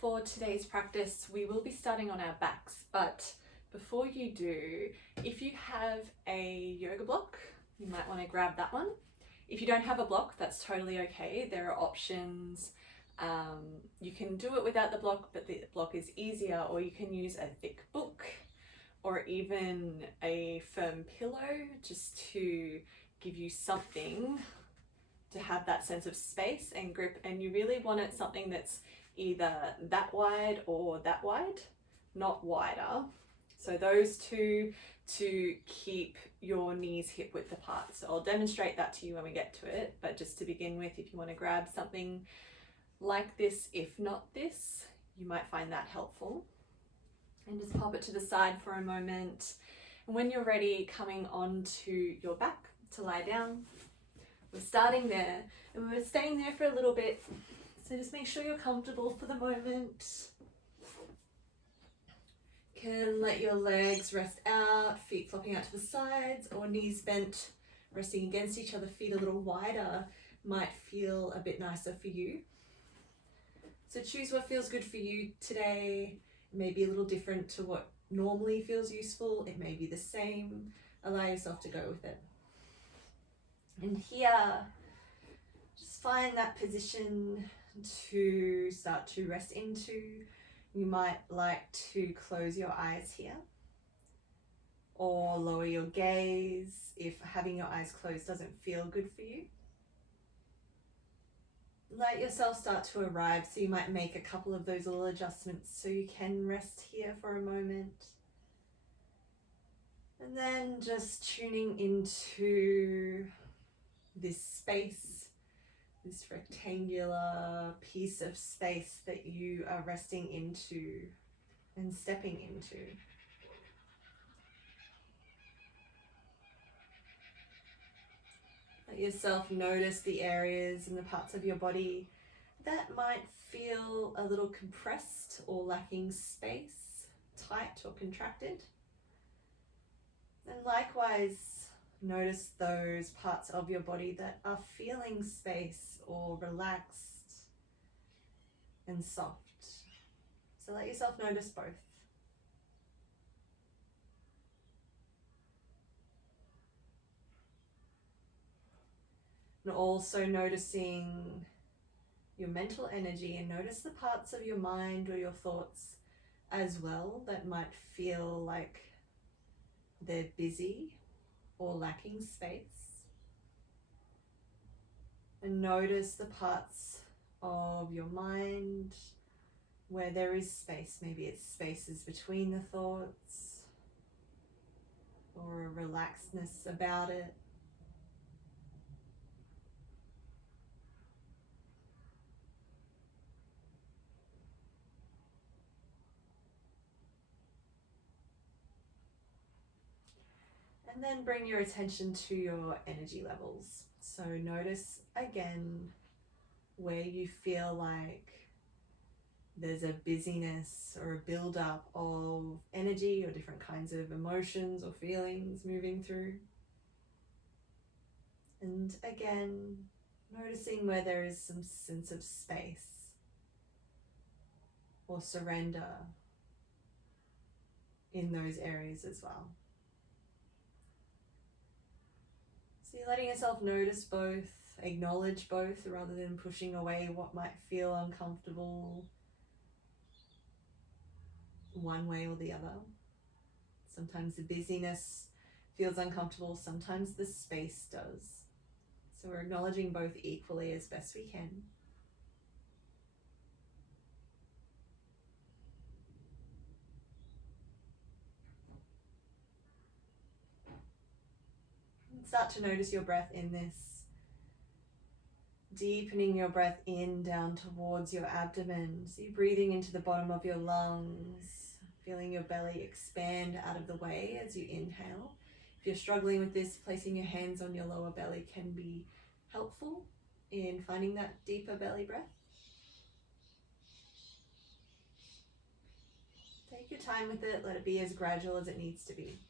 For today's practice, we will be starting on our backs, but before you do, if you have a yoga block, you might want to grab that one. If you don't have a block, that's totally okay. There are options. You can do it without the block, but the block is easier, or you can use a thick book or even a firm pillow just to give you something to have that sense of space and grip. And you really want it something that's either that wide or that wide, not wider. So those two to keep your knees hip width apart. So I'll demonstrate that to you when we get to it, but just to begin with, if you want to grab something like this, if not this, you might find that helpful. And just pop it to the side for a moment. And when you're ready, coming onto your back to lie down, we're starting there and we're staying there for a little bit. So just make sure you're comfortable for the moment. You can let your legs rest out, feet flopping out to the sides, or knees bent, resting against each other, feet a little wider might feel a bit nicer for you. So choose what feels good for you today. It may be a little different to what normally feels useful. It may be the same. Allow yourself to go with it. And here, just find that position to start to rest into. You might like to close your eyes here or lower your gaze if having your eyes closed doesn't feel good for you. Let yourself start to arrive, so you might make a couple of those little adjustments so you can rest here for a moment. And then just tuning into this space, this rectangular piece of space that you are resting into and stepping into. Let yourself notice the areas and the parts of your body that might feel a little compressed or lacking space, tight or contracted. And likewise, notice those parts of your body that are feeling space or relaxed and soft. So let yourself notice both. And also noticing your mental energy, and notice the parts of your mind or your thoughts as well that might feel like they're busy or lacking space. And notice the parts of your mind where there is space. Maybe it's spaces between the thoughts or a relaxedness about it. And then bring your attention to your energy levels. So notice again where you feel like there's a busyness or a build-up of energy or different kinds of emotions or feelings moving through. And again, noticing where there is some sense of space or surrender in those areas as well. So you're letting yourself notice both, acknowledge both, rather than pushing away what might feel uncomfortable one way or the other. Sometimes the busyness feels uncomfortable, sometimes the space does. So we're acknowledging both equally as best we can. Start to notice your breath in this. Deepening your breath in down towards your abdomen. So you're breathing into the bottom of your lungs, feeling your belly expand out of the way as you inhale. If you're struggling with this, placing your hands on your lower belly can be helpful in finding that deeper belly breath. Take your time with it, let it be as gradual as it needs to be.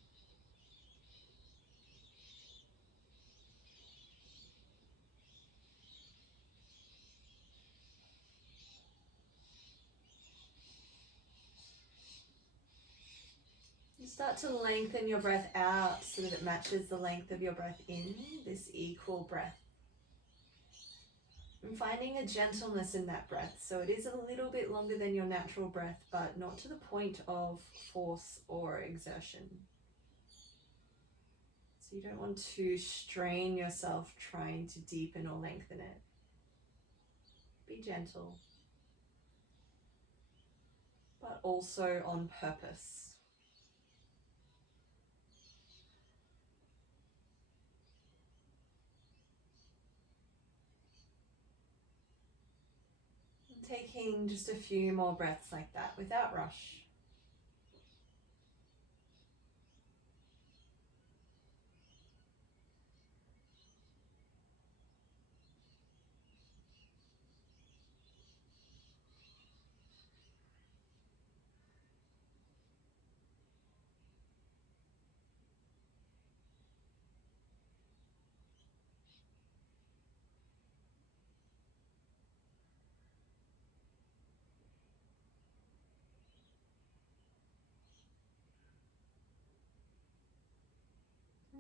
Start to lengthen your breath out so that it matches the length of your breath in, this equal breath. And finding a gentleness in that breath. So it is a little bit longer than your natural breath, but not to the point of force or exertion. So you don't want to strain yourself trying to deepen or lengthen it. Be gentle, but also on purpose. Taking just a few more breaths like that without rush.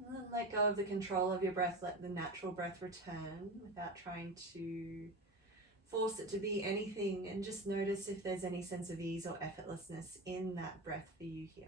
And then let go of the control of your breath. Let the natural breath return without trying to force it to be anything, and just notice if there's any sense of ease or effortlessness in that breath for you here.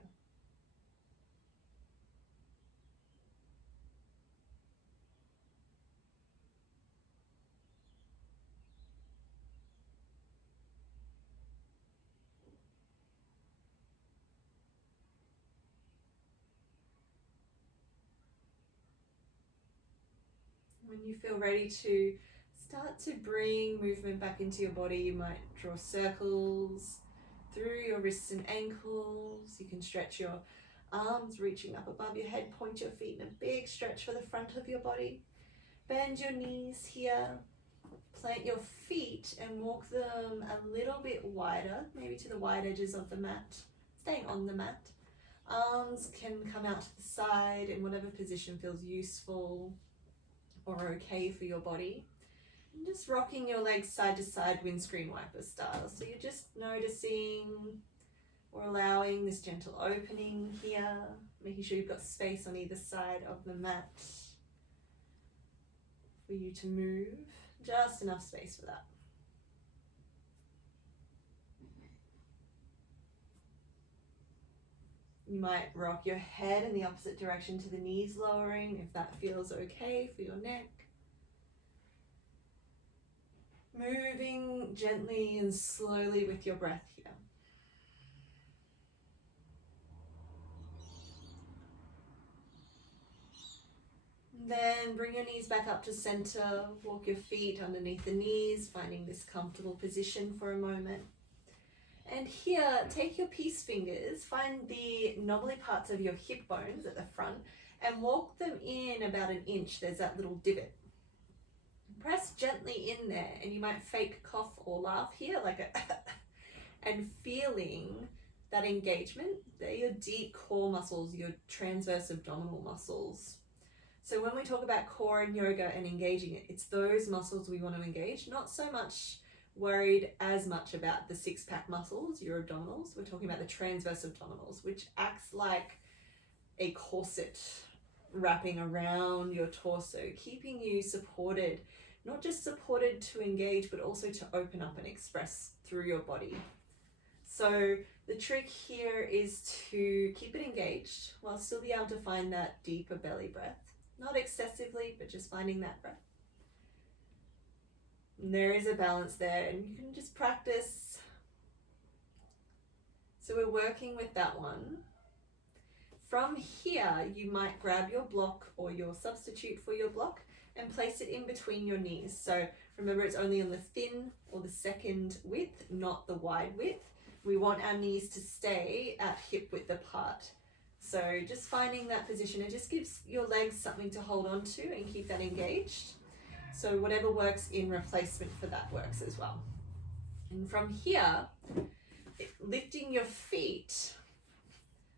When you feel ready to start to bring movement back into your body, you might draw circles through your wrists and ankles. You can stretch your arms reaching up above your head, point your feet in a big stretch for the front of your body. Bend your knees here, plant your feet and walk them a little bit wider, maybe to the wide edges of the mat, staying on the mat. Arms can come out to the side in whatever position feels useful or okay for your body. And just rocking your legs side to side, windscreen wiper style. So you're just noticing or allowing this gentle opening here, making sure you've got space on either side of the mat for you to move. Just enough space for that. You might rock your head in the opposite direction to the knees lowering if that feels okay for your neck. Moving gently and slowly with your breath here. Then bring your knees back up to center, walk your feet underneath the knees, finding this comfortable position for a moment. And here, take your peace fingers, find the knobbly parts of your hip bones at the front and walk them in about an inch. There's that little divot. Press gently in there, and you might fake cough or laugh here, like a and feeling that engagement. They're your deep core muscles, your transverse abdominal muscles. So when we talk about core in yoga and engaging it, it's those muscles we want to engage, not so much worried as much about the six-pack muscles, your abdominals. We're talking about the transverse abdominals, which acts like a corset wrapping around your torso, keeping you supported, not just supported to engage, but also to open up and express through your body. So the trick here is to keep it engaged while still be able to find that deeper belly breath. Not excessively, but just finding that breath. And there is a balance there, and you can just practice. So we're working with that one. From here, you might grab your block or your substitute for your block and place it in between your knees. So remember, it's only on the thin or the second width, not the wide width. We want our knees to stay at hip width apart. So just finding that position, it just gives your legs something to hold on to and keep that engaged. So whatever works in replacement for that works as well. And from here, lifting your feet,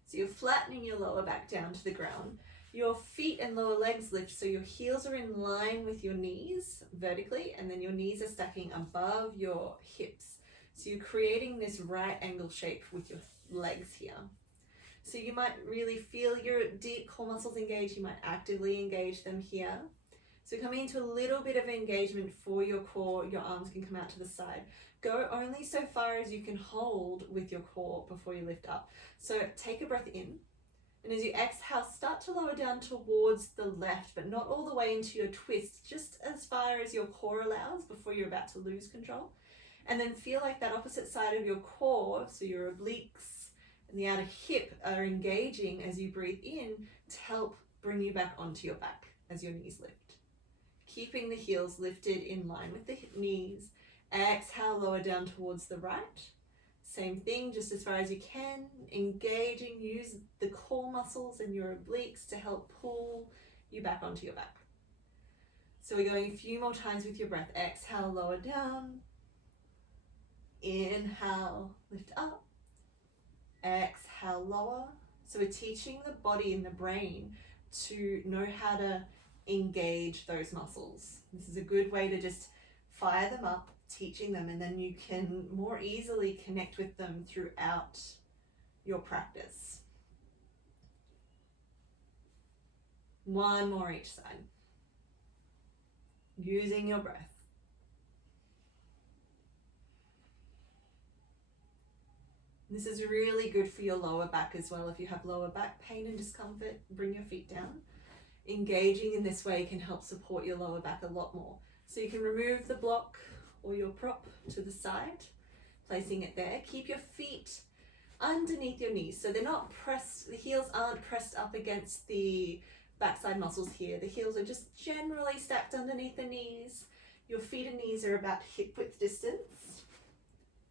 so you're flattening your lower back down to the ground. Your feet and lower legs lift, so your heels are in line with your knees vertically, and then your knees are stacking above your hips. So you're creating this right angle shape with your legs here. So you might really feel your deep core muscles engage. You might actively engage them here. So coming into a little bit of engagement for your core, your arms can come out to the side. Go only so far as you can hold with your core before you lift up. So take a breath in, and as you exhale, start to lower down towards the left, but not all the way into your twist, just as far as your core allows before you're about to lose control. And then feel like that opposite side of your core, so your obliques and the outer hip, are engaging as you breathe in to help bring you back onto your back as your knees lift. Keeping the heels lifted in line with the knees. Exhale, lower down towards the right. Same thing, just as far as you can. Engaging, use the core muscles and your obliques to help pull you back onto your back. So we're going a few more times with your breath. Exhale, lower down. Inhale, lift up. Exhale, lower. So we're teaching the body and the brain to know how to engage those muscles. This is a good way to just fire them up, teaching them, and then you can more easily connect with them throughout your practice. One more each side. Using your breath. This is really good for your lower back as well. If you have lower back pain and discomfort, bring your feet down. Engaging in this way can help support your lower back a lot more. So you can remove the block or your prop to the side, placing it there. Keep your feet underneath your knees, so they're not pressed, the heels aren't pressed up against the backside muscles here. The heels are just generally stacked underneath the knees. Your feet and knees are about hip width distance,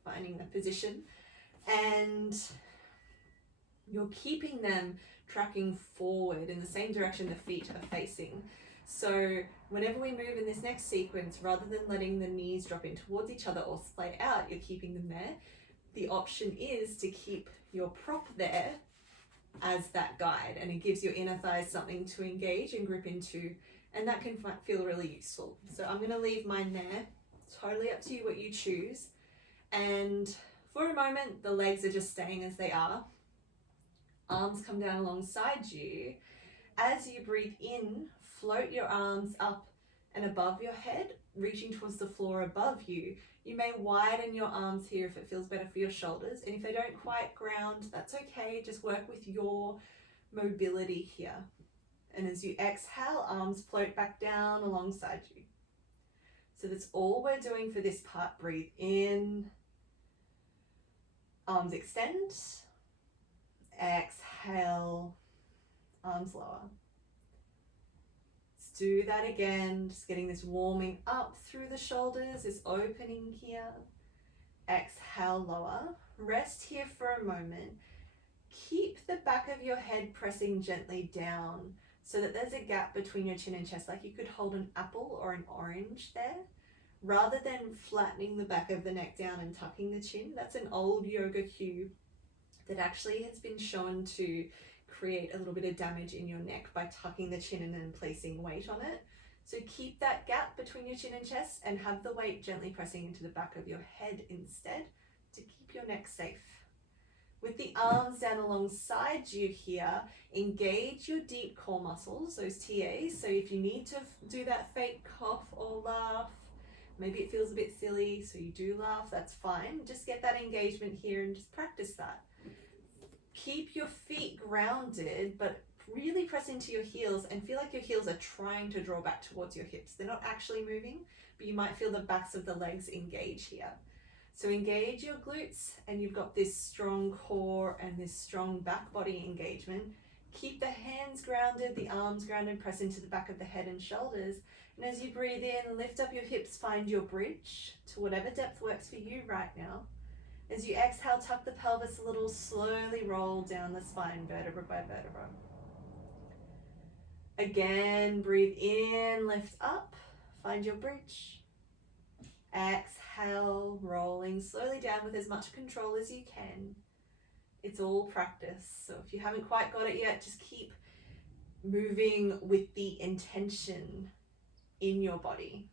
finding the position, and you're keeping them tracking forward in the same direction the feet are facing. So whenever we move in this next sequence, rather than letting the knees drop in towards each other or splay out, you're keeping them there. The option is to keep your prop there as that guide, and it gives your inner thighs something to engage and grip into, and that can feel really useful. So I'm going to leave mine there. Totally up to you what you choose. And for a moment, the legs are just staying as they are. Arms come down alongside you. As you breathe in, float your arms up and above your head, reaching towards the floor above you. You may widen your arms here if it feels better for your shoulders, and if they don't quite ground, that's okay. Just work with your mobility here. And as you exhale, arms float back down alongside you. So that's all we're doing for this part. Breathe in, arms extend. Exhale, arms lower. Let's do that again, just getting this warming up through the shoulders, this opening here. Exhale, lower. Rest here for a moment. Keep the back of your head pressing gently down so that there's a gap between your chin and chest, like you could hold an apple or an orange there, rather than flattening the back of the neck down and tucking the chin. That's an old yoga cue that actually has been shown to create a little bit of damage in your neck by tucking the chin and then placing weight on it. So keep that gap between your chin and chest and have the weight gently pressing into the back of your head instead to keep your neck safe. With the arms down alongside you here, engage your deep core muscles, those TAs. So if you need to do that fake cough or laugh, maybe it feels a bit silly, so you do laugh, that's fine. Just get that engagement here and just practice that. Keep your feet grounded, but really press into your heels and feel like your heels are trying to draw back towards your hips. They're not actually moving, but you might feel the backs of the legs engage here. So engage your glutes, and you've got this strong core and this strong back body engagement. Keep the hands grounded, the arms grounded, press into the back of the head and shoulders. And as you breathe in, lift up your hips, find your bridge to whatever depth works for you right now. As you exhale, tuck the pelvis a little, slowly roll down the spine, vertebra by vertebra. Again, breathe in, lift up, find your bridge. Exhale, rolling slowly down with as much control as you can. It's all practice, so if you haven't quite got it yet, just keep moving with the intention in your body.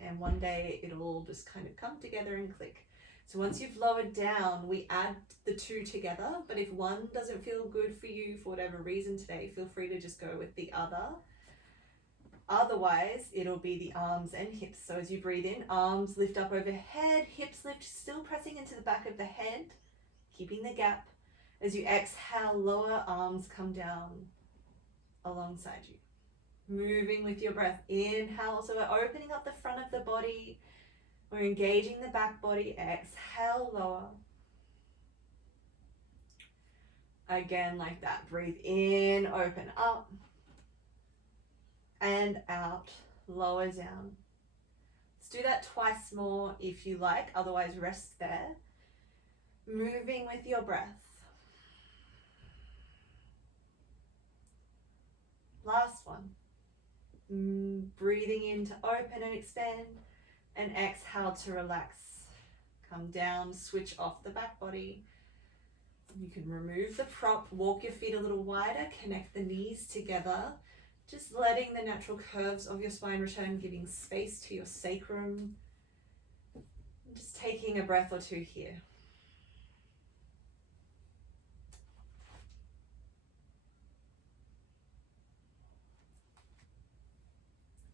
And one day it'll all just kind of come together and click. So once you've lowered down, we add the two together, but if one doesn't feel good for you for whatever reason today, feel free to just go with the other. Otherwise, it'll be the arms and hips. So as you breathe in, arms lift up overhead, hips lift, still pressing into the back of the head, keeping the gap. As you exhale, lower arms come down alongside you. Moving with your breath. Inhale, so we're opening up the front of the body. We're engaging the back body. Exhale, lower. Again, like that. Breathe in, open up. And out, lower down. Let's do that twice more if you like, otherwise rest there. Moving with your breath. Last one. Breathing in to open and expand, and exhale to relax. Come down, switch off the back body. You can remove the prop, walk your feet a little wider, connect the knees together. Just letting the natural curves of your spine return, giving space to your sacrum. Just taking a breath or two here.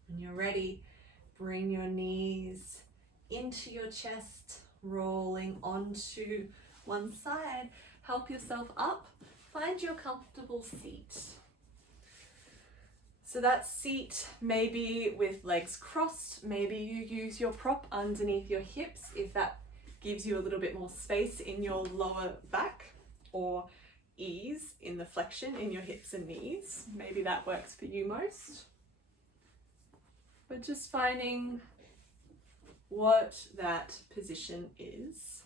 When you're ready, bring your knees into your chest, rolling onto one side. Help yourself up. Find your comfortable seat. So that seat, maybe with legs crossed, maybe you use your prop underneath your hips if that gives you a little bit more space in your lower back, or ease in the flexion in your hips and knees. Maybe that works for you most. But just finding what that position is.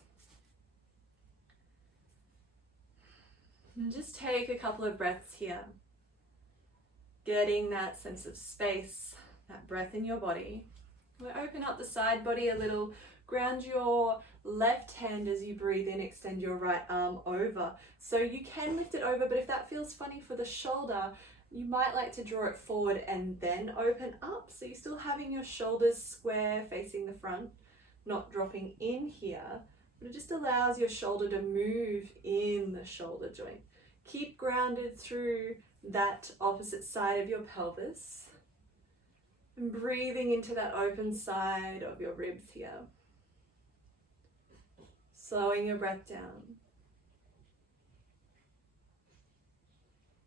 And just take a couple of breaths here. Getting that sense of space, that breath in your body. We'll open up the side body a little. Ground your left hand as you breathe in, extend your right arm over. So you can lift it over, but if that feels funny for the shoulder, you might like to draw it forward and then open up. So you're still having your shoulders square facing the front, not dropping in here, but it just allows your shoulder to move in the shoulder joint. Keep grounded through that opposite side of your pelvis, and breathing into that open side of your ribs here. Slowing your breath down.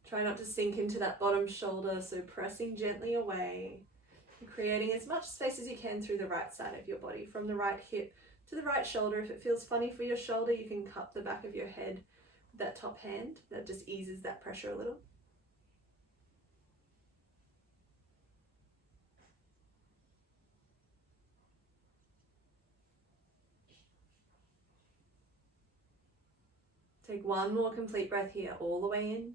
Try not to sink into that bottom shoulder, so pressing gently away and creating as much space as you can through the right side of your body, from the right hip to the right shoulder. If it feels funny for your shoulder, you can cup the back of your head with that top hand. That just eases that pressure a little. Take one more complete breath here, all the way in,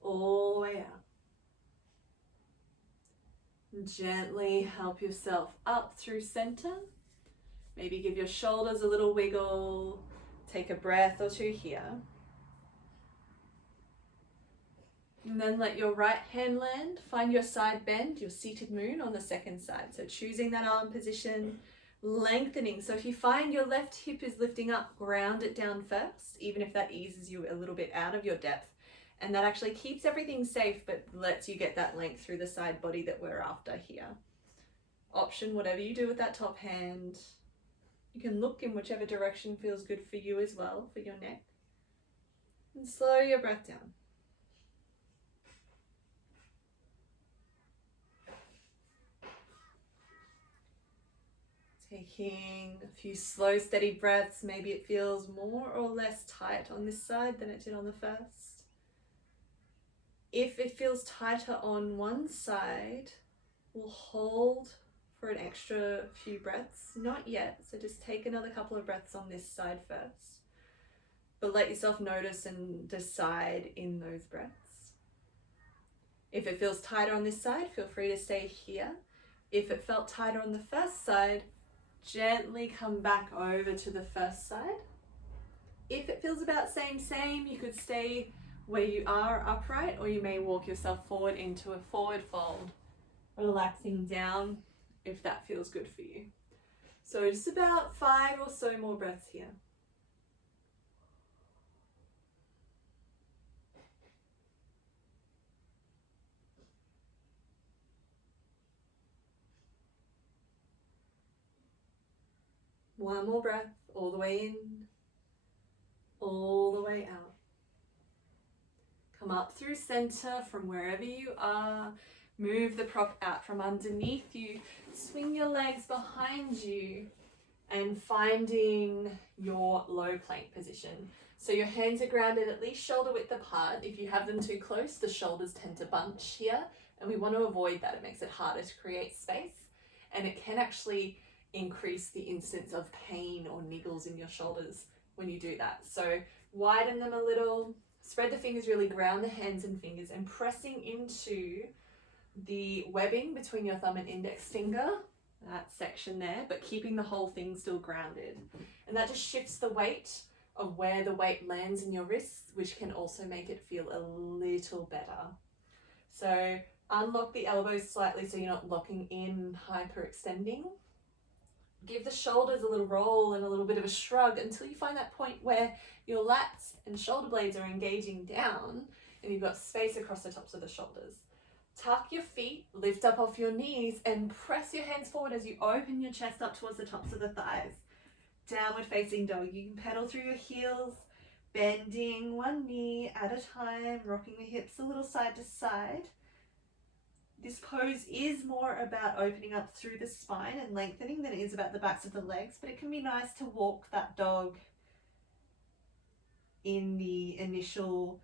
all the way out. And gently help yourself up through center. Maybe give your shoulders a little wiggle. Take a breath or two here. And then let your right hand land. Find your side bend, your seated moon on the second side. So choosing that arm position. Lengthening. So if you find your left hip is lifting up, ground it down first, even if that eases you a little bit out of your depth. And that actually keeps everything safe, but lets you get that length through the side body that we're after here. Option, whatever you do with that top hand. You can look in whichever direction feels good for you as well, for your neck. And slow your breath down. Taking a few slow, steady breaths. Maybe it feels more or less tight on this side than it did on the first. If it feels tighter on one side, we'll hold for an extra few breaths. Not yet, so just take another couple of breaths on this side first. But let yourself notice and decide in those breaths. If it feels tighter on this side, feel free to stay here. If it felt tighter on the first side, gently come back over to the first side. If it feels about same, you could stay where you are upright, or you may walk yourself forward into a forward fold, relaxing down if that feels good for you. So just about 5 or so more breaths here. One more breath, all the way in, all the way out. Come up through center from wherever you are. Move the prop out from underneath you. Swing your legs behind you and finding your low plank position. So your hands are grounded at least shoulder width apart. If you have them too close, the shoulders tend to bunch here, and we want to avoid that. It makes it harder to create space, and it can actually increase the instance of pain or niggles in your shoulders when you do that. So widen them a little, spread the fingers, really ground the hands and fingers, and pressing into the webbing between your thumb and index finger, that section there, but keeping the whole thing still grounded. And that just shifts the weight of where the weight lands in your wrists, which can also make it feel a little better. So unlock the elbows slightly so you're not locking in, hyperextending. Give the shoulders a little roll and a little bit of a shrug until you find that point where your lats and shoulder blades are engaging down and you've got space across the tops of the shoulders. Tuck your feet, lift up off your knees, and press your hands forward as you open your chest up towards the tops of the thighs. Downward facing dog. You can pedal through your heels, bending one knee at a time, rocking the hips a little side to side. This pose is more about opening up through the spine and lengthening than it is about the backs of the legs, but it can be nice to walk that dog in the initial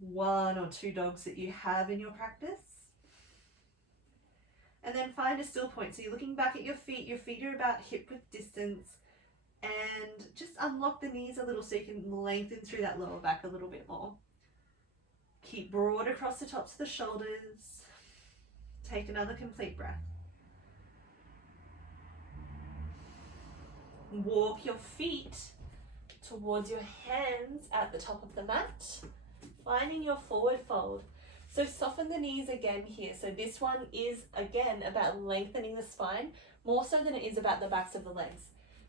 1 or 2 dogs that you have in your practice. And then find a still point. So you're looking back at your feet are about hip width distance, and just unlock the knees a little so you can lengthen through that lower back a little bit more. Keep broad across the tops of the shoulders. Take another complete breath. Walk your feet towards your hands at the top of the mat, finding your forward fold. So soften the knees again here. So this one is again about lengthening the spine more so than it is about the backs of the legs.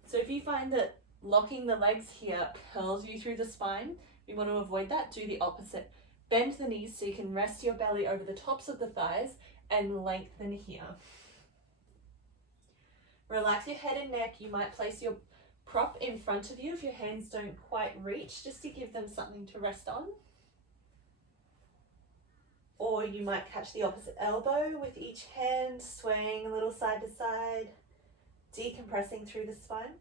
So if you find that locking the legs here curls you through the spine, you want to avoid that. Do the opposite. Bend the knees so you can rest your belly over the tops of the thighs and lengthen here. Relax your head and neck. You might place your prop in front of you if your hands don't quite reach, just to give them something to rest on. Or you might catch the opposite elbow with each hand, swaying a little side to side, decompressing through the spine.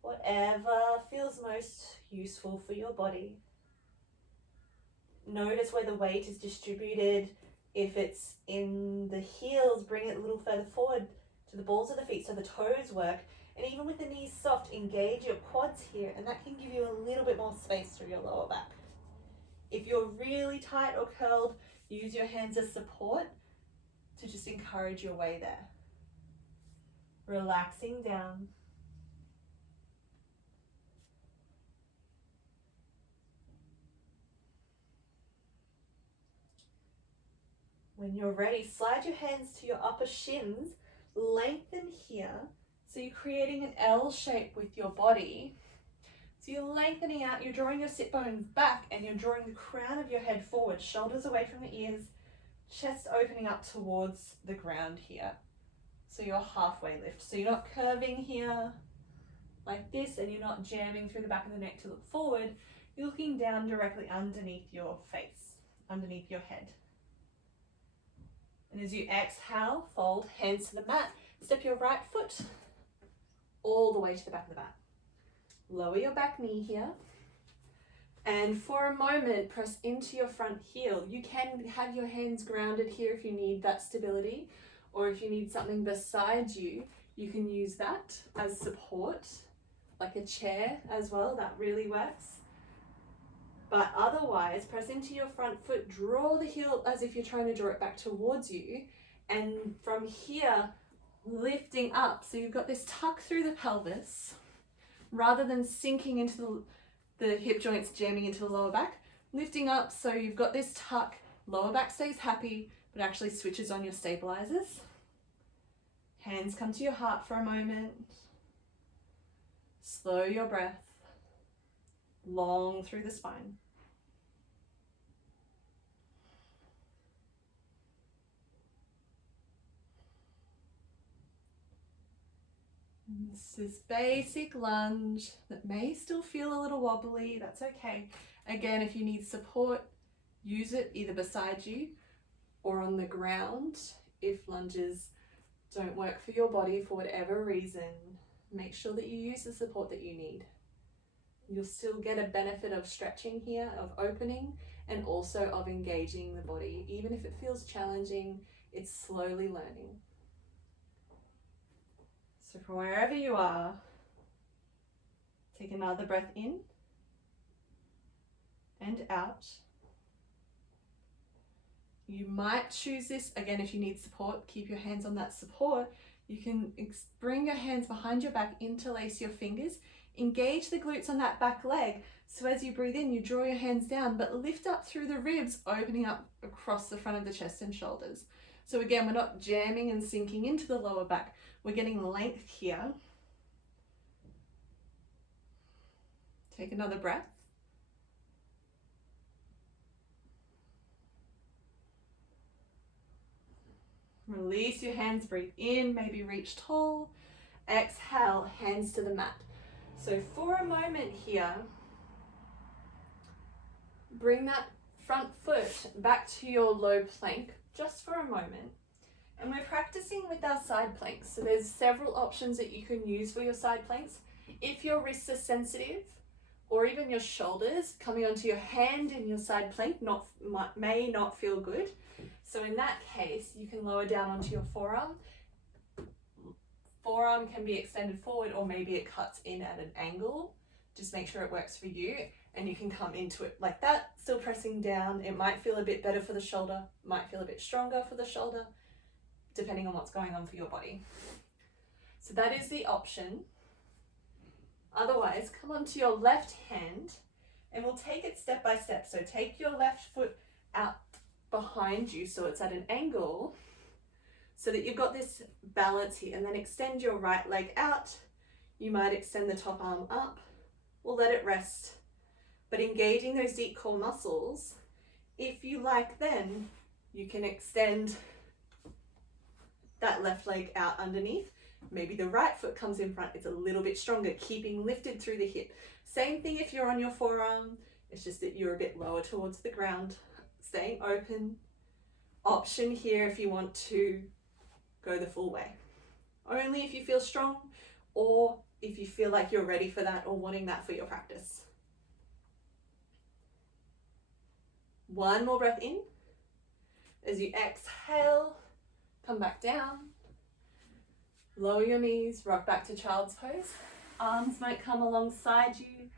Whatever feels most useful for your body. Notice where the weight is distributed. If it's in the heels, bring it a little further forward to the balls of the feet so the toes work. And even with the knees soft, engage your quads here, and that can give you a little bit more space through your lower back. If you're really tight or curled, use your hands as support to just encourage your way there. Relaxing down. When you're ready, slide your hands to your upper shins, lengthen here. So you're creating an L shape with your body. So you're lengthening out, you're drawing your sit bones back, and you're drawing the crown of your head forward, shoulders away from the ears, chest opening up towards the ground here. So you're halfway lift. So you're not curving here like this, and you're not jamming through the back of the neck to look forward. You're looking down directly underneath your face, underneath your head. And as you exhale, fold hands to the mat, step your right foot all the way to the back of the mat. Lower your back knee here, and for a moment press into your front heel. You can have your hands grounded here if you need that stability, or if you need something beside you, you can use that as support, like a chair as well. That really works. But otherwise, press into your front foot, draw the heel as if you're trying to draw it back towards you, and from here, lifting up. So you've got this tuck through the pelvis, rather than sinking into the hip joints, jamming into the lower back, lifting up so you've got this tuck, lower back stays happy, but actually switches on your stabilizers. Hands come to your heart for a moment. Slow your breath long through the spine. And this is basic lunge that may still feel a little wobbly. That's okay. Again, if you need support, use it either beside you or on the ground. If lunges don't work for your body for whatever reason, make sure that you use the support that you need. You'll still get a benefit of stretching here, of opening, and also of engaging the body. Even if it feels challenging, it's slowly learning. So from wherever you are, take another breath in and out. You might choose this, again, if you need support, keep your hands on that support. You can bring your hands behind your back, interlace your fingers, engage the glutes on that back leg. So as you breathe in, you draw your hands down, but lift up through the ribs, opening up across the front of the chest and shoulders. So again, we're not jamming and sinking into the lower back. We're getting length here. Take another breath. Release your hands, breathe in, maybe reach tall. Exhale, hands to the mat. So for a moment here, bring that front foot back to your low plank, just for a moment. And we're practicing with our side planks. So there's several options that you can use for your side planks. If your wrists are sensitive, or even your shoulders, coming onto your hand in your side plank may not feel good. So in that case, you can lower down onto your forearm. Forearm can be extended forward, or maybe it cuts in at an angle. Just make sure it works for you, and you can come into it like that, still pressing down. It might feel a bit better for the shoulder, might feel a bit stronger for the shoulder, depending on what's going on for your body. So that is the option. Otherwise, come onto your left hand and we'll take it step by step. So take your left foot out behind you so it's at an angle so that you've got this balance here, and then extend your right leg out. You might extend the top arm up or let it rest, but engaging those deep core muscles. If you like, then you can extend that left leg out underneath. Maybe the right foot comes in front, it's a little bit stronger, keeping lifted through the hip. Same thing if you're on your forearm, it's just that you're a bit lower towards the ground, staying open. Option here if you want to go the full way. Only if you feel strong, or if you feel like you're ready for that or wanting that for your practice. One more breath in. As you exhale, come back down. Lower your knees, rock back to child's pose. Arms might come alongside you.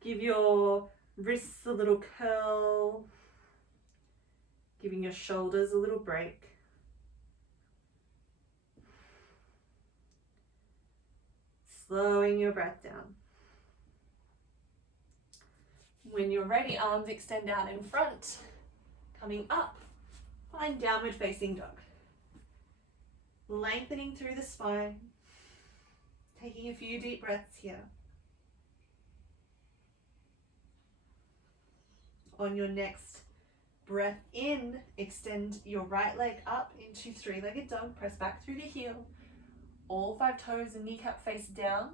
Give your wrists a little curl. Giving your shoulders a little break. Slowing your breath down. When you're ready, arms extend out in front. Coming up, find downward facing dog. Lengthening through the spine, taking a few deep breaths here. On your next breath in, extend your right leg up into three-legged dog, press back through the heel, all 5 toes and kneecap face down.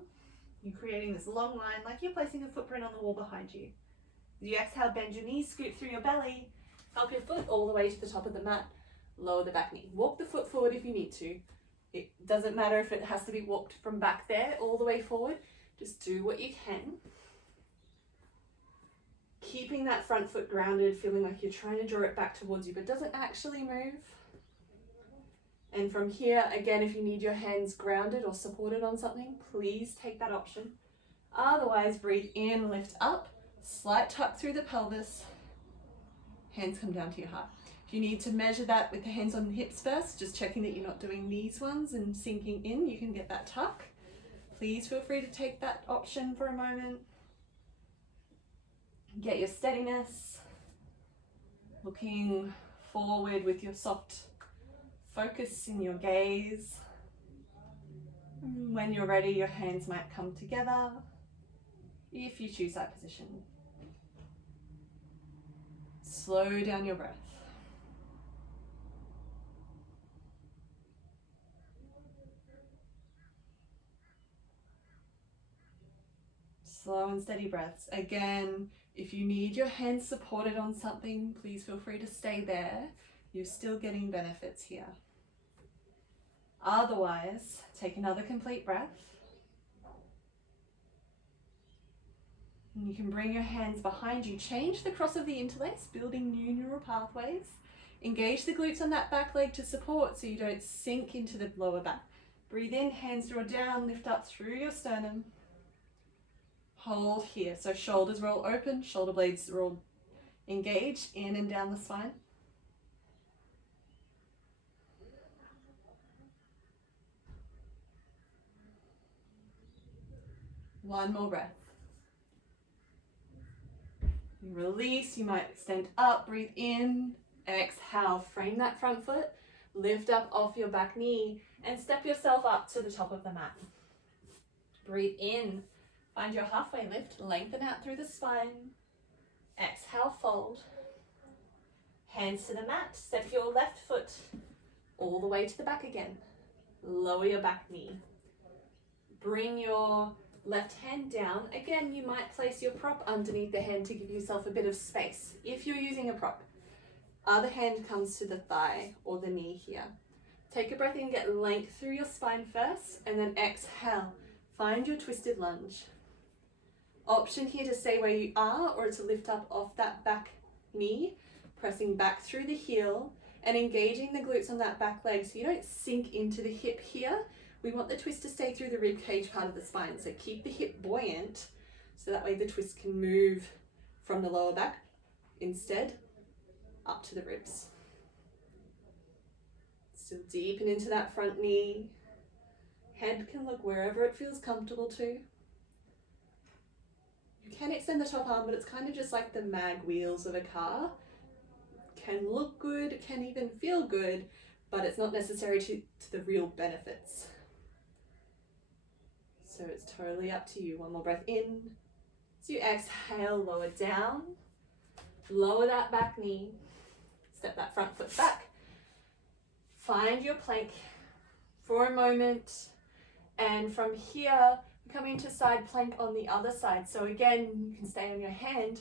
You're creating this long line like you're placing a footprint on the wall behind you. As you exhale, bend your knees, scoop through your belly, up your foot all the way to the top of the mat. Lower the back knee. Walk the foot forward if you need to. It doesn't matter if it has to be walked from back there all the way forward. Just do what you can. Keeping that front foot grounded, feeling like you're trying to draw it back towards you, but doesn't actually move. And from here, again, if you need your hands grounded or supported on something, please take that option. Otherwise, breathe in, lift up, slight tuck through the pelvis. Hands come down to your heart. If you need to measure that with the hands on the hips first, just checking that you're not doing these ones and sinking in, you can get that tuck. Please feel free to take that option for a moment. Get your steadiness. Looking forward with your soft focus in your gaze. When you're ready, your hands might come together if you choose that position. Slow down your breath. Slow and steady breaths. Again, if you need your hands supported on something, please feel free to stay there. You're still getting benefits here. Otherwise, take another complete breath. And you can bring your hands behind you. Change the cross of the interlace, building new neural pathways. Engage the glutes on that back leg to support so you don't sink into the lower back. Breathe in, hands draw down, lift up through your sternum. Hold here. So shoulders roll open, shoulder blades roll engaged in and down the spine. One more breath. Release, you might extend up, breathe in, exhale, frame that front foot, lift up off your back knee and step yourself up to the top of the mat. Breathe in, find your halfway lift, lengthen out through the spine, exhale, fold. Hands to the mat, step your left foot all the way to the back again. Lower your back knee. Bring your left hand down. Again, you might place your prop underneath the hand to give yourself a bit of space if you're using a prop. Other hand comes to the thigh or the knee here. Take a breath in, get length through your spine first, and then exhale. Find your twisted lunge. Option here to stay where you are or to lift up off that back knee, pressing back through the heel and engaging the glutes on that back leg so you don't sink into the hip here. We want the twist to stay through the rib cage part of the spine, so keep the hip buoyant so that way the twist can move from the lower back instead up to the ribs. Still deepen into that front knee. Head can look wherever it feels comfortable to. You can extend the top arm, but it's kind of just like the mag wheels of a car. Can look good, can even feel good, but it's not necessary to the real benefits. So it's totally up to you. One more breath in. So you exhale, lower down. Lower that back knee. Step that front foot back. Find your plank for a moment. And from here, come into side plank on the other side. So again, you can stay on your hand.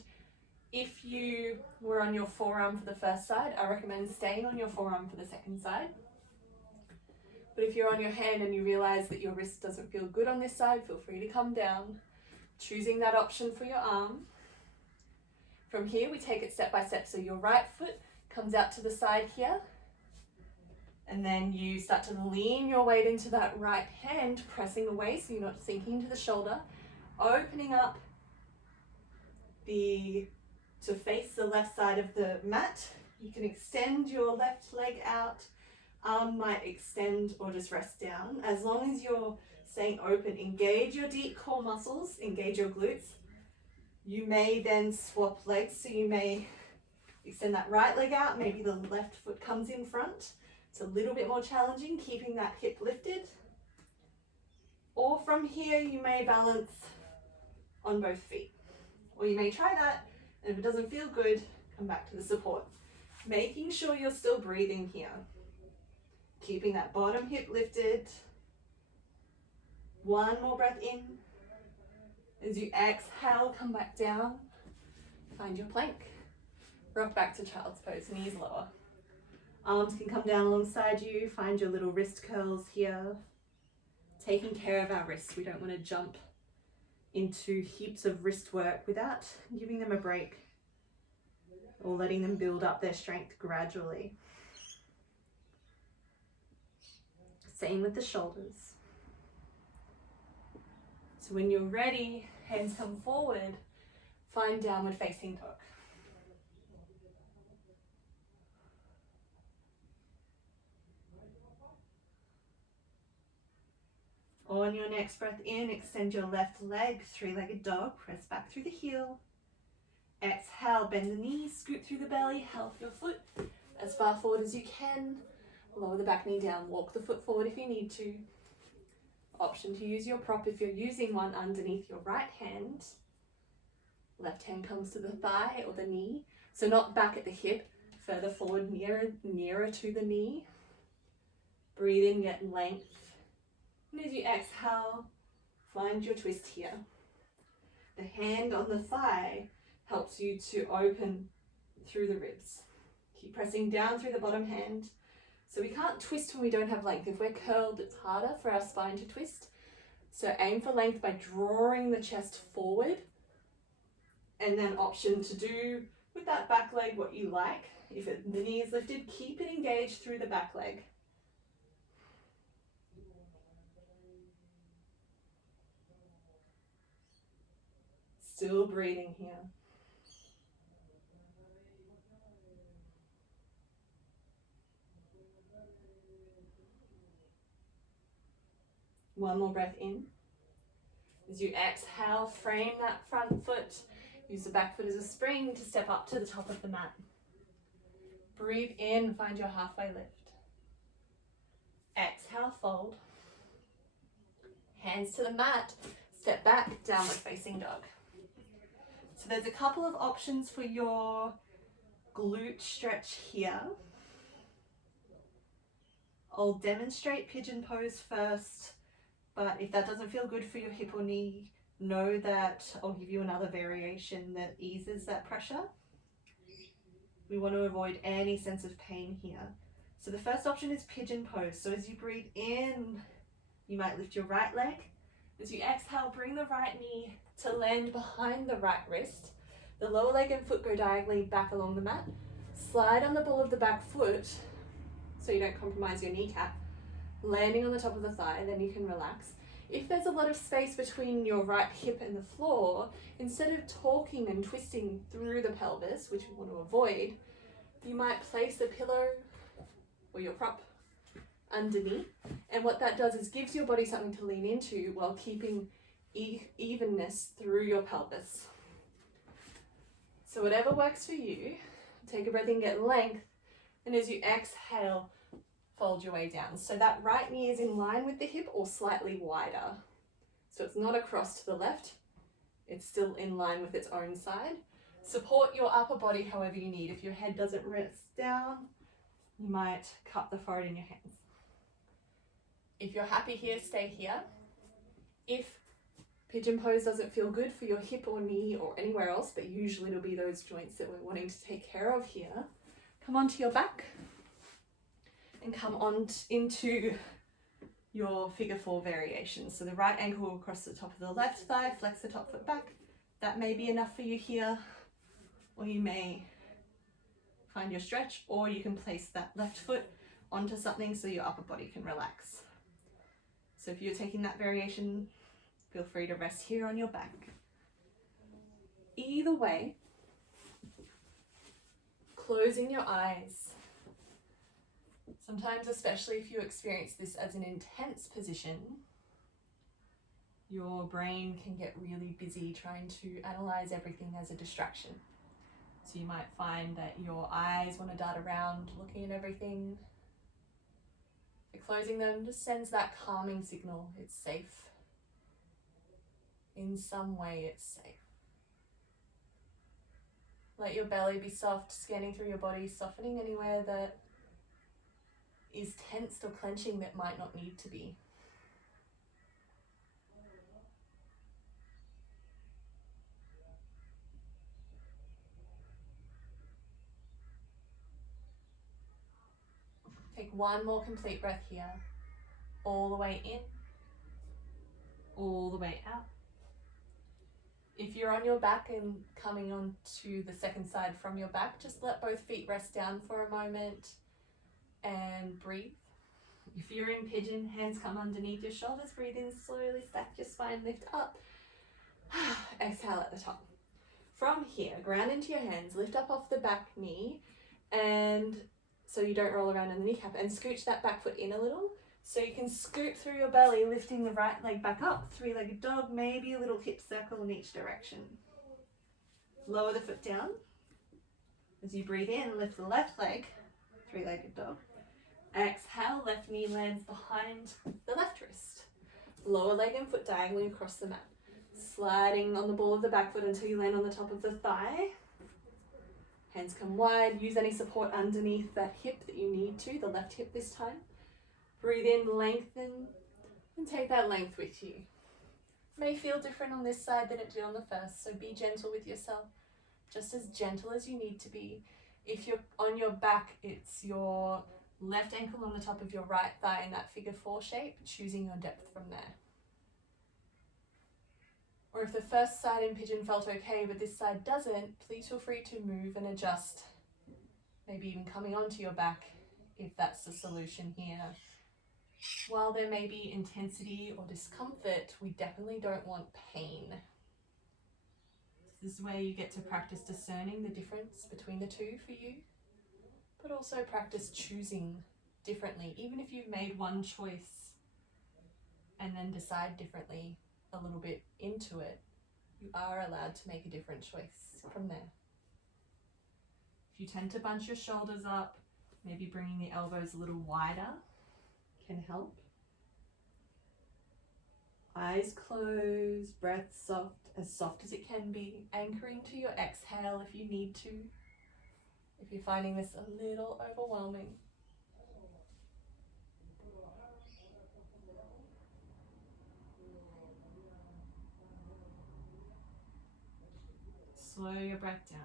If you were on your forearm for the first side, I recommend staying on your forearm for the second side. But if you're on your hand and you realize that your wrist doesn't feel good on this side, feel free to come down, choosing that option for your arm. From here, we take it step by step. So your right foot comes out to the side here, and then you start to lean your weight into that right hand, pressing away so you're not sinking into the shoulder, opening up to face the left side of the mat. You can extend your left leg out. Arm might extend or just rest down. As long as you're staying open, engage your deep core muscles, engage your glutes. You may then swap legs, so you may extend that right leg out, maybe the left foot comes in front. It's a little bit more challenging, keeping that hip lifted. Or from here, you may balance on both feet. Or you may try that, and if it doesn't feel good, come back to the support. Making sure you're still breathing here. Keeping that bottom hip lifted. One more breath in. As you exhale, come back down. Find your plank. Rock back to child's pose, knees lower. Arms can come down alongside you. Find your little wrist curls here. Taking care of our wrists. We don't want to jump into heaps of wrist work without giving them a break or letting them build up their strength gradually. Same with the shoulders. So when you're ready, hands come forward, find downward facing dog. On your next breath in, extend your left leg, three-legged dog, press back through the heel. Exhale, bend the knees, scoot through the belly, help your foot as far forward as you can. Lower the back knee down, walk the foot forward if you need to. Option option to use your prop if you're using one underneath your right hand. Left hand comes to the thigh or the knee, so not back at the hip, further forward, nearer to the knee. Breathe in, get length. And as you exhale, find your twist here. The hand on the thigh helps you to open through the ribs. Keep pressing down through the bottom hand. So we can't twist when we don't have length. If we're curled, it's harder for our spine to twist. So aim for length by drawing the chest forward. And then option to do with that back leg what you like. If the knee is lifted, keep it engaged through the back leg. Still breathing here. One more breath in. As you exhale, frame that front foot. Use the back foot as a spring to step up to the top of the mat. Breathe in, find your halfway lift. Exhale, fold. Hands to the mat, step back, downward facing dog. So there's a couple of options for your glute stretch here. I'll demonstrate pigeon pose first, but if that doesn't feel good for your hip or knee, know that I'll give you another variation that eases that pressure. We want to avoid any sense of pain here. So the first option is pigeon pose. So as you breathe in, you might lift your right leg. As you exhale, bring the right knee to land behind the right wrist. The lower leg and foot go diagonally back along the mat. Slide on the ball of the back foot so you don't compromise your kneecap. Landing on the top of the thigh, then you can relax. If there's a lot of space between your right hip and the floor, instead of talking and twisting through the pelvis, which we want to avoid, you might place a pillow or your prop underneath. And what that does is gives your body something to lean into while keeping evenness through your pelvis. So whatever works for you, take a breath in, get length, and as you exhale, fold your way down. So that right knee is in line with the hip or slightly wider. So it's not across to the left, it's still in line with its own side. Support your upper body however you need. If your head doesn't rest down, you might cup the forehead in your hands. If you're happy here, stay here. If pigeon pose doesn't feel good for your hip or knee or anywhere else, but usually it'll be those joints that we're wanting to take care of here, come onto your back and come on into your figure 4 variation. So the right ankle will cross the top of the left thigh, flex the top foot back. That may be enough for you here, or you may find your stretch, or you can place that left foot onto something so your upper body can relax. So if you're taking that variation, feel free to rest here on your back. Either way, closing your eyes. Sometimes, especially if you experience this as an intense position, your brain can get really busy trying to analyze everything as a distraction. So you might find that your eyes want to dart around looking at everything. But closing them just sends that calming signal. It's safe. In some way, it's safe. Let your belly be soft, scanning through your body, softening anywhere that is tensed or clenching that might not need to be. Take one more complete breath here, all the way in, all the way out. If you're on your back and coming on to the second side from your back, just let both feet rest down for a moment and breathe. If you're in pigeon, hands come underneath your shoulders, breathe in slowly, stack your spine, lift up. Exhale at the top. From here, ground into your hands, lift up off the back knee, and so you don't roll around in the kneecap, and scooch that back foot in a little. So you can scoop through your belly, lifting the right leg back up, three-legged dog, maybe a little hip circle in each direction. Lower the foot down. As you breathe in, lift the left leg, three-legged dog. Exhale, left knee lands behind the left wrist. Lower leg and foot diagonally across the mat. Sliding on the ball of the back foot until you land on the top of the thigh. Hands come wide. Use any support underneath that hip that you need to, the left hip this time. Breathe in, lengthen, and take that length with you. May feel different on this side than it did on the first, so be gentle with yourself, just as gentle as you need to be. If you're on your back, it's your left ankle on the top of your right thigh in that figure 4 shape, choosing your depth from there. Or if the first side in pigeon felt okay, but this side doesn't, please feel free to move and adjust. Maybe even coming onto your back if that's the solution here. While there may be intensity or discomfort, we definitely don't want pain. This is where you get to practice discerning the difference between the two for you, but also practice choosing differently. Even if you've made one choice and then decide differently a little bit into it, you are allowed to make a different choice from there. If you tend to bunch your shoulders up, maybe bringing the elbows a little wider can help. Eyes closed, breath soft as it can be, anchoring to your exhale if you need to, if you're finding this a little overwhelming. Slow your breath down.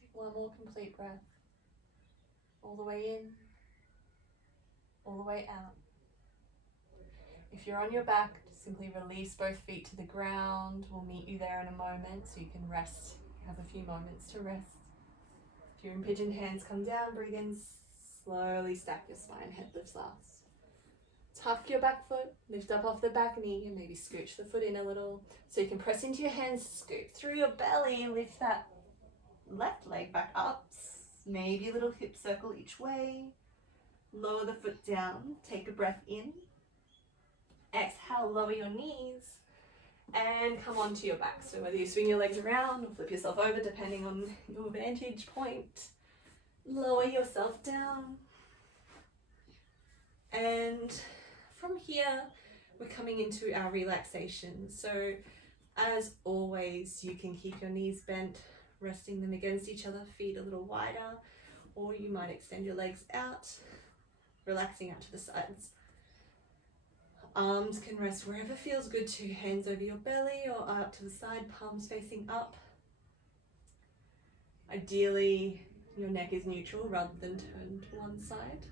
Take one more complete breath. All the way in, all the way out. If you're on your back, simply release both feet to the ground. We'll meet you there in a moment so you can rest. You have a few moments to rest. If you're in pigeon, hands come down, breathe in, slowly stack your spine, head lifts last. Tuck your back foot, lift up off the back knee, and maybe scooch the foot in a little. So you can press into your hands, scoop through your belly, lift that left leg back up. Maybe a little hip circle each way. Lower the foot down, take a breath in. Exhale, lower your knees and come onto your back. So whether you swing your legs around or flip yourself over, depending on your vantage point, lower yourself down. And from here, we're coming into our relaxation. So as always, you can keep your knees bent, resting them against each other, feet a little wider, or you might extend your legs out, relaxing out to the sides. Arms can rest wherever feels good to, hands over your belly or out to the side, palms facing up. Ideally, your neck is neutral rather than turned to one side.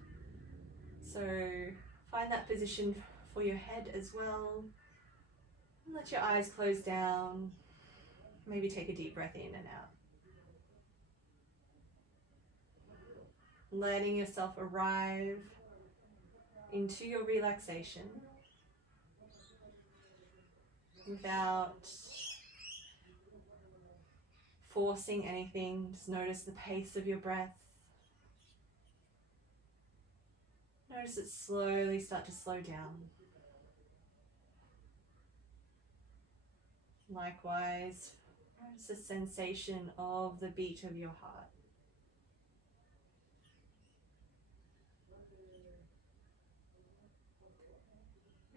So find that position for your head as well. And let your eyes close down. Maybe take a deep breath in and out. Letting yourself arrive into your relaxation without forcing anything. Just notice the pace of your breath. Notice it slowly start to slow down. Likewise, notice the sensation of the beat of your heart.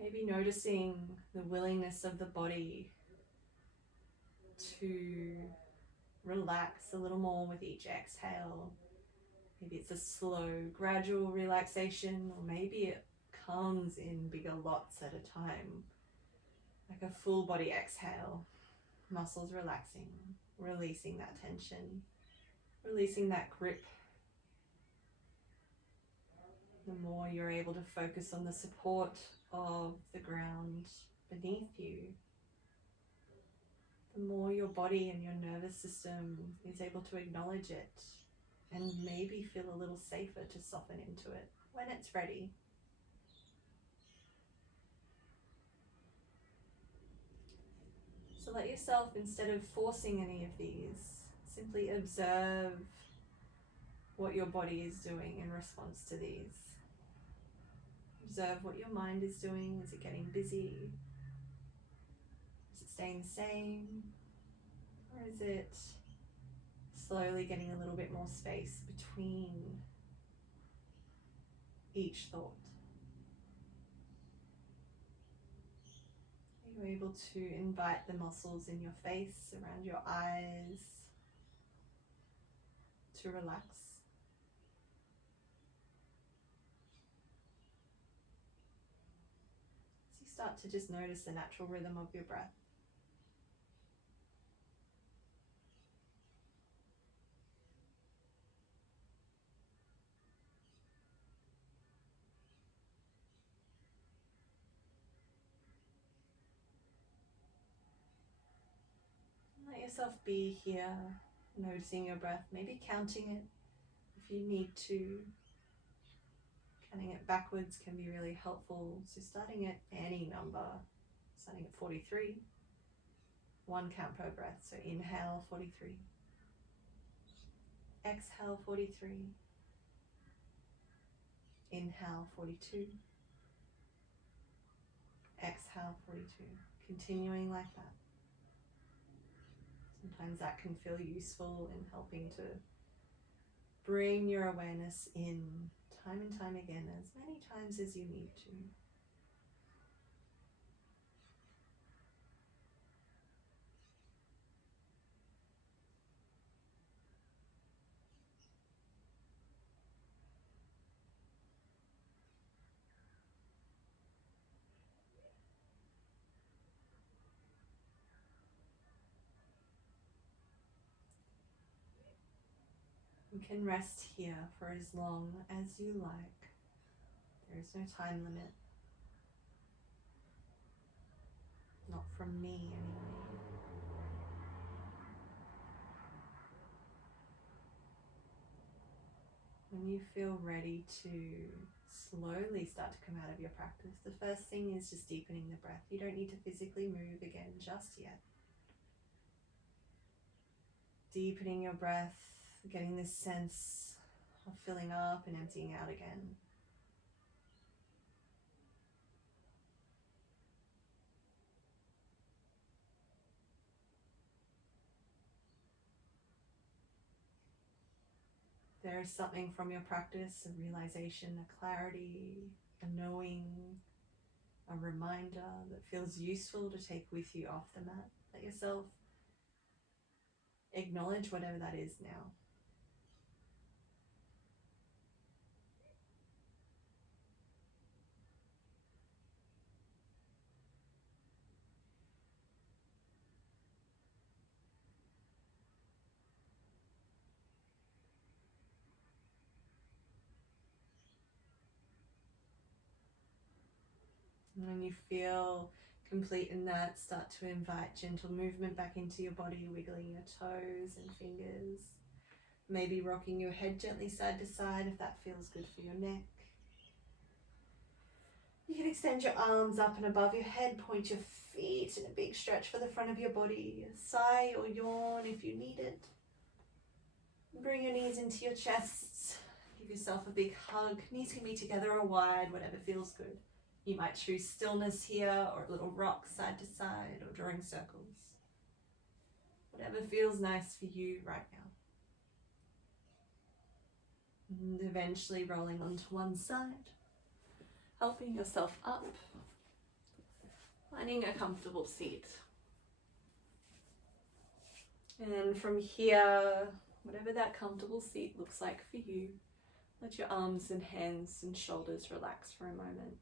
Maybe noticing the willingness of the body to relax a little more with each exhale. Maybe it's a slow, gradual relaxation, or maybe it comes in bigger lots at a time, like a full body exhale, muscles relaxing, releasing that tension, releasing that grip. The more you're able to focus on the support of the ground beneath you, the more your body and your nervous system is able to acknowledge it and maybe feel a little safer to soften into it when it's ready. So let yourself, instead of forcing any of these, simply observe what your body is doing in response to these. Observe what your mind is doing. Is it getting busy? Is it staying the same? Or is it slowly getting a little bit more space between each thought? Are you able to invite the muscles in your face, around your eyes, to relax? As you start to just notice the natural rhythm of your breath. Let yourself be here, noticing your breath, maybe counting it if you need to. Counting it backwards can be really helpful. So starting at any number, starting at 43, one count per breath. So inhale 43, exhale 43, inhale 42, exhale 42. Continuing like that. Sometimes that can feel useful in helping to bring your awareness in time and time again, as many times as you need to. You can rest here for as long as you like. There is no time limit. Not from me anyway. When you feel ready to slowly start to come out of your practice, the first thing is just deepening the breath. You don't need to physically move again just yet. Deepening your breath, getting this sense of filling up and emptying out again. There is something from your practice, a realization, a clarity, a knowing, a reminder that feels useful to take with you off the mat. Let yourself acknowledge whatever that is now. And when you feel complete in that, start to invite gentle movement back into your body, wiggling your toes and fingers. Maybe rocking your head gently side to side if that feels good for your neck. You can extend your arms up and above your head, point your feet in a big stretch for the front of your body. Sigh or yawn if you need it. Bring your knees into your chest. Give yourself a big hug. Knees can be together or wide, whatever feels good. You might choose stillness here, or a little rock side to side, or drawing circles. Whatever feels nice for you right now. And eventually rolling onto one side, helping yourself up, finding a comfortable seat. And from here, whatever that comfortable seat looks like for you, let your arms and hands and shoulders relax for a moment.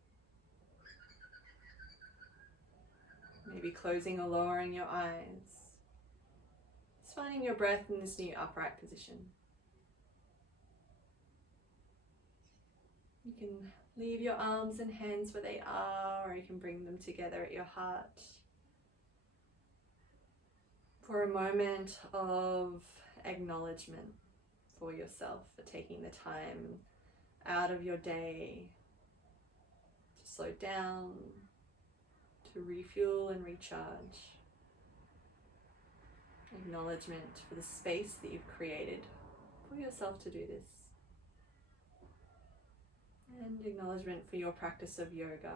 Maybe closing or lowering your eyes. Just finding your breath in this new upright position. You can leave your arms and hands where they are, or you can bring them together at your heart. For a moment of acknowledgement for yourself, for taking the time out of your day to slow down, to refuel and recharge. Acknowledgement for the space that you've created for yourself to do this. And acknowledgement for your practice of yoga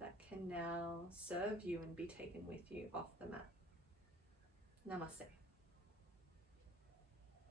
that can now serve you and be taken with you off the mat. Namaste.